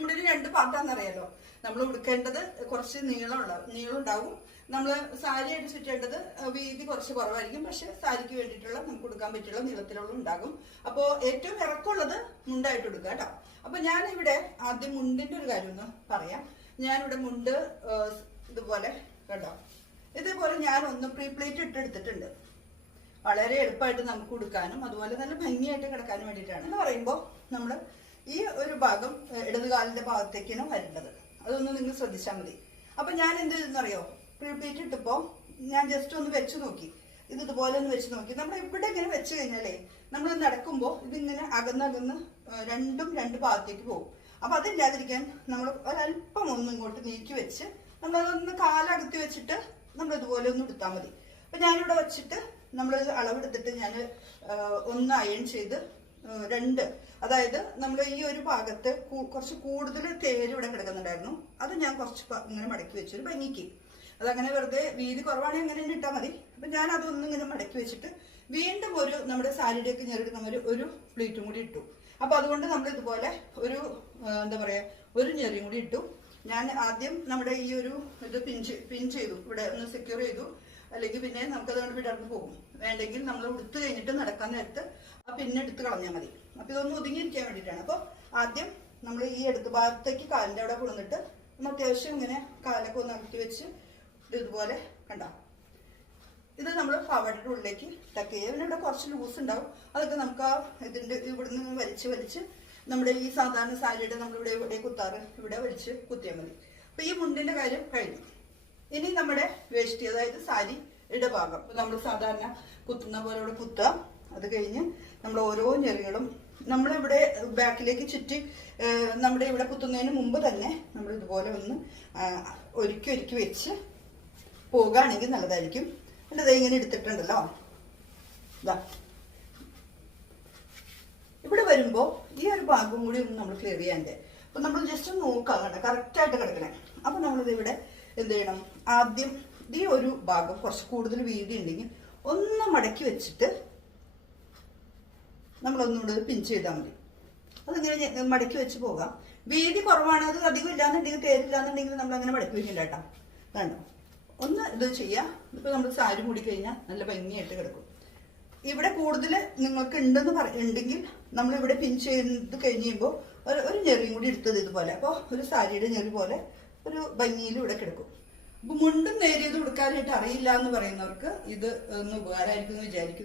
മുണ്ടിന് രണ്ട് പാർട്ടാണെന്നറിയാലോ. നമ്മൾ ഉടുക്കേണ്ടത് കുറച്ച് നീളം ഉണ്ടാവും. നമ്മൾ സാരിയായിട്ട് ചുറ്റേണ്ടത് വീതി കുറച്ച് കുറവായിരിക്കും. പക്ഷെ സാരിക്ക് വേണ്ടിയിട്ടുള്ള നമുക്ക് ഉടുക്കാൻ പറ്റുള്ള നീളത്തിലുള്ള ഉണ്ടാകും. അപ്പോ ഏറ്റവും ഇറക്കമുള്ളത് മുണ്ടായിട്ട് ഉടുക്കുക കേട്ടോ. അപ്പൊ ഞാനിവിടെ ആദ്യം മുണ്ടിന്റെ ഒരു കാര്യം ഒന്ന് പറയാം. ഞാനിവിടെ മുണ്ട് ഇതുപോലെ കേട്ടോ, ഇതേപോലെ ഞാൻ ഒന്ന് പ്രീ പ്ലേറ്റ് ഇട്ടെടുത്തിട്ടുണ്ട്. വളരെ എളുപ്പമായിട്ട് നമുക്ക് ഉടുക്കാനും അതുപോലെ നല്ല ഭംഗിയായിട്ട് കിടക്കാനും വേണ്ടിയിട്ടാണ്. എന്ന് പറയുമ്പോൾ നമ്മൾ ഈ ഒരു ഭാഗം ഇടതുകാലിന്റെ ഭാഗത്തേക്കാണ് വരേണ്ടത്. അതൊന്ന് നിങ്ങൾ ശ്രദ്ധിച്ചാൽ മതി. അപ്പൊ ഞാൻ എന്ത് ചെയ്തെന്നറിയോ, പ്രീ പ്ലേറ്റ് ഇട്ടപ്പോ ഞാൻ ജസ്റ്റ് ഒന്ന് വെച്ച് നോക്കി. ഇതുപോലെ ഒന്ന് വെച്ച് നോക്കി. നമ്മൾ ഇവിടെ ഇങ്ങനെ വെച്ച് കഴിഞ്ഞാലേ നമ്മൾ നടക്കുമ്പോൾ ഇതിങ്ങനെ അകന്നകന്ന് രണ്ട് ഭാഗത്തേക്ക് പോകും. അപ്പൊ അതില്ലാതിരിക്കാൻ നമ്മൾ ഒരല്പം ഒന്ന് ഇങ്ങോട്ട് നീക്കി വെച്ച് നമ്മളതൊന്ന് കാലകത്തി വെച്ചിട്ട് നമ്മൾ ഇതുപോലെ ഒന്ന് എടുത്താൽ മതി. അപ്പൊ ഞാനിവിടെ വെച്ചിട്ട് നമ്മൾ അളവെടുത്തിട്ട് ഞാൻ ഒന്ന് അയൺ ചെയ്ത് അതായത് നമ്മൾ ഈ ഒരു ഭാഗത്ത് കുറച്ച് കൂടുതൽ തേര് ഇവിടെ കിടക്കുന്നുണ്ടായിരുന്നു. അത് ഞാൻ കുറച്ച് ഇങ്ങനെ മടക്കി വെച്ചു ഒരു ഭംഗിക്ക്. അതങ്ങനെ വെറുതെ വീതി കുറവാണെങ്കിൽ അങ്ങനെ ഇട്ടാൽ മതി. അപ്പൊ ഞാൻ അതൊന്നും ഇങ്ങനെ മടക്കി വെച്ചിട്ട് വീണ്ടും നമ്മുടെ സാരിയുടെയൊക്കെ ഞെറിടുന്ന ഒരു പ്ലീറ്റും കൂടി ഇട്ടു. അപ്പൊ അതുകൊണ്ട് നമ്മൾ ഇതുപോലെ ഒരു എന്താ പറയാ ഒരു ഞെറിയും കൂടി ഇട്ടു. ഞാൻ ആദ്യം നമ്മുടെ ഈ ഒരു ഇത് പിൻ ചെയ്തു, ഇവിടെ ഒന്ന് സെക്യൂർ ചെയ്തു. അല്ലെങ്കിൽ പിന്നെ നമുക്കതുകൊണ്ട് വിടർന്ന് പോകും. വേണ്ടെങ്കിൽ നമ്മൾ ഉടുത്ത് കഴിഞ്ഞിട്ട് നടക്കാൻ നേരത്ത് ആ പിന്നെടുത്ത് കളഞ്ഞാൽ മതി. അപ്പൊ ഇതൊന്ന് ഒതുങ്ങിയിരിക്കാൻ വേണ്ടിയിട്ടാണ്. അപ്പൊ ആദ്യം നമ്മൾ ഈ അടുത്ത ഭാഗത്തേക്ക് കാലിന്റെ അവിടെ കൊണ്ടുവന്നിട്ട് നമ്മൾ അത്യാവശ്യം ഇങ്ങനെ കാലൊക്കെ ഒന്ന് അകറ്റി വെച്ച് ഇതുപോലെ കണ്ട. ഇത് നമ്മൾ പാവാടയുടെ ഉള്ളിലേക്ക് ടക്ക് ചെയ്യുക. പിന്നെ ഇവിടെ കുറച്ച് ലൂസ് ഉണ്ടാവും. അതൊക്കെ നമുക്ക് ആ ഇതിന്റെ ഇവിടുന്ന് വലിച്ച് നമ്മുടെ ഈ സാധാരണ സാരിയുടെ നമ്മൾ ഇവിടെ കുത്താറ് ഇവിടെ വലിച്ച് കുത്തിയാൽ മതി. അപ്പൊ ഈ മുണ്ടിന്റെ കാര്യം കഴിഞ്ഞു. ഇനി നമ്മുടെ വേഷ്ടി, അതായത് സാരിയുടെ ഭാഗം നമ്മൾ സാധാരണ കുത്തുന്ന പോലെ ഇവിടെ കുത്തുക. അത് കഴിഞ്ഞ് നമ്മൾ ഓരോ ഞെറികളും നമ്മളിവിടെ ബാക്കിലേക്ക് ചുറ്റി നമ്മുടെ ഇവിടെ കുത്തുന്നതിന് മുമ്പ് തന്നെ നമ്മൾ ഇതുപോലെ ഒന്ന് ഒരുക്കി വെച്ച് പോകുകയാണെങ്കിൽ നല്ലതായിരിക്കും. എന്നിട്ട് ഇങ്ങനെ എടുത്തിട്ടുണ്ടല്ലോ, ഇതാ ഇവിടെ വരുമ്പോ ഈ ഒരു ഭാഗം കൂടി ഒന്ന് നമ്മൾ ക്ലിയർ ചെയ്യാണ്ട്. അപ്പൊ നമ്മൾ ജസ്റ്റ് ഒന്ന് നോക്കാം കറക്റ്റ് ആയിട്ട് കിടക്കണേ. അപ്പൊ നമ്മളിത് ഇവിടെ എന്ത് ചെയ്യണം, ആദ്യം ഈ ഒരു ഭാഗം കുറച്ച് കൂടുതൽ വീതി ഉണ്ടെങ്കിൽ ഒന്ന് മടക്കി വെച്ചിട്ട് നമ്മളൊന്നുകൂടെ പിഞ്ച് ചെയ്താൽ മതി. അതിങ്ങനെ മടക്കി വെച്ച് പോകാം. വീതി കുറവാണ്, അത് അധികം ഇല്ലാന്നുണ്ടെങ്കിൽ തേരില്ലാന്നുണ്ടെങ്കിൽ നമ്മൾ അങ്ങനെ മടക്കി വെക്കില്ല കേട്ടോ. കണ്ടോ, ഒന്ന് ഇത് ചെയ്യാം. ഇപ്പൊ നമ്മൾ സാരി മൂടി കഴിഞ്ഞാൽ നല്ല ഭംഗിയായിട്ട് കിടക്കും. ഇവിടെ കൂടുതൽ നിങ്ങൾക്ക് ഉണ്ടെങ്കിൽ നമ്മൾ ഇവിടെ പിഞ്ച് ചെയ്ത് കഴിഞ്ഞ് കഴിയുമ്പോൾ ഒരു ഞെറിയും കൂടി എടുത്തത് ഇതുപോലെ. അപ്പോൾ ഒരു സാരിയുടെ ഞെറി പോലെ ഒരു ഭംഗിയിൽ ഇവിടെ കിടക്കും. അപ്പൊ മുണ്ടും നേരിയത് കൊടുക്കാനായിട്ട് അറിയില്ല എന്ന് പറയുന്നവർക്ക് ഇത് ഒന്ന് ഉപകാരമായിരിക്കും എന്ന് വിചാരിക്കുന്നു.